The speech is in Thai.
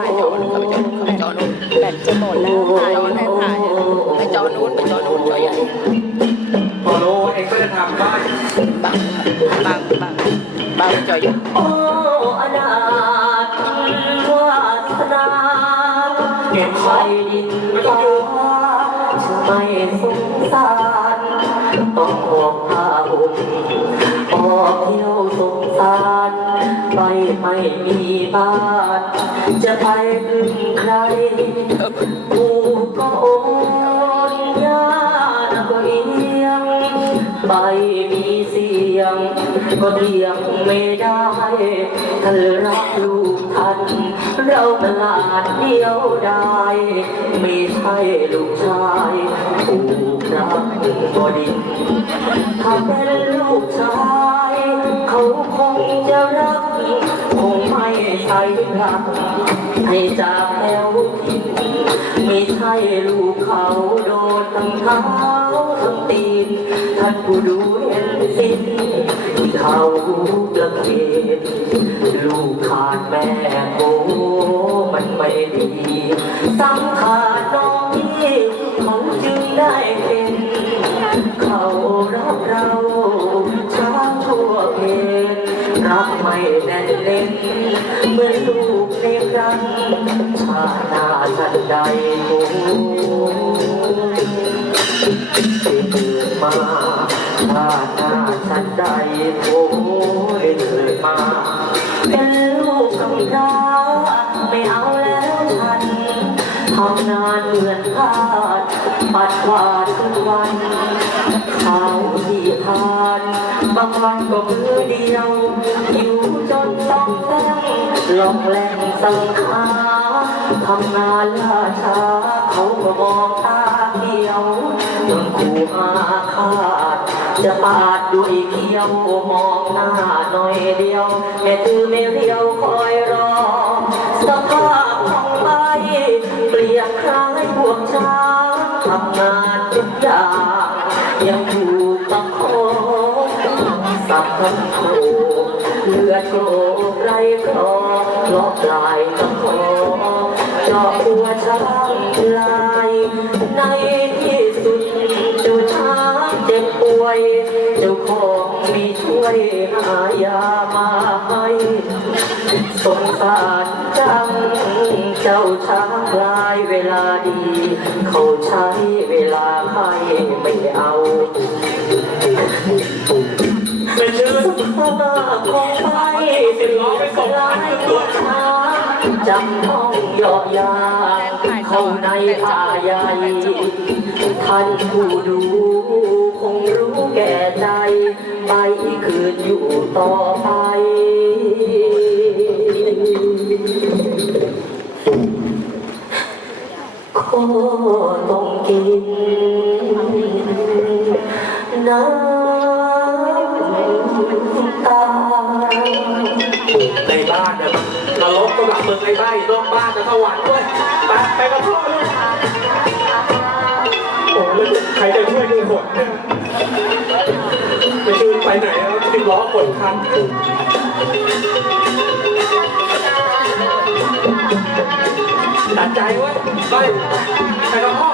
ไปจอนู้นไปจอนู้นไปจอนู้นแบตจะหมดแล้วถ่ายแค่ถ่ายไปจอนู้นไปจอนู้นจอใหญ่พอโลเองก็จะทำได้บังบังบังบังจอใหญ่โอ้อนาถวาสนาเก็บไว้ ต้องห่วงผ้าห่มออกเที่ยวสงสารไปไม่มีบ้าน จะไปพึ่งใครกูก็โอมยาก็เอียงใบมีเสีย ง ก็เรียงไม่ได้ท่านรักลูกท่านเราตลาดเดียวได้ไม่ใช่ลูกชายถูกรักบดินถ้าเป็นลูกชายเขาคงจะรักคงไม่ใช่รักให้จากแล้วทินไม่ใช่ลูกเขาโดนทั้งเท้าทั้งตีน ท่านผู้ดูเห็นสิ้นที่เขาประเคนลูกขาดแม่โอ้มันไม่ดีสังขาดน้องที่เขาจึงได้เป็นเขารักเราช้างทั่วเพศรักไม่แน่นเล่นเหมือนลูกในครั้งชาติหน้าฉันใดโอ้ โอ้ได้เกิดมาเป็นลูกกำพร้าไม่เอาแล้วฉันทำงานเหมือนทาสปัดกวาดทุกวันข้าวที่ทานบางวันก็มือเดียวอยู่จนต้องแต้งลองแรงสังขาทำงานล่าช้าเขาก็มองตาเดียวจนขู่อาฆาต จะปาดด้วยเขี้ยวมองหน้าหน่อยเดียว แม่ตือไม่เรียวคอยรอ สภาพของใบเปลี่ยนคล้ายพวกช้างทำงานทุกอย่างยังถูกประโคองสับคันโคเลือดโกรกไรคลอลาะปลายตะคอเจาะหัวช้างลายใน วย เจ้าของมีช่วยหายามาให้สงสารจัง เจ้าช้างลายเวลาดี เขาใช้เวลาให้ไม่เอาไม่ชื่นคงไปสิร้องไปส่งลายตัวช้างจำห้องเหยาะยางเข้าในผ้าใหญ่ท่านผู้ดูคงรู้แก่ใจไปคืนอยู่ต่อไปขอต้องกินน้ำตาในบ้านเนี่ยนรกก็แบบเมืองในบ้านนอกบ้านจะสวรรค์ด้วยไปไปกับพ่อลูกโอ้แล้วใครจะช่วยดูขนเนี่ย แล้องบนข้ามคืนตัดใจเว้ยไปไปกับพ่อ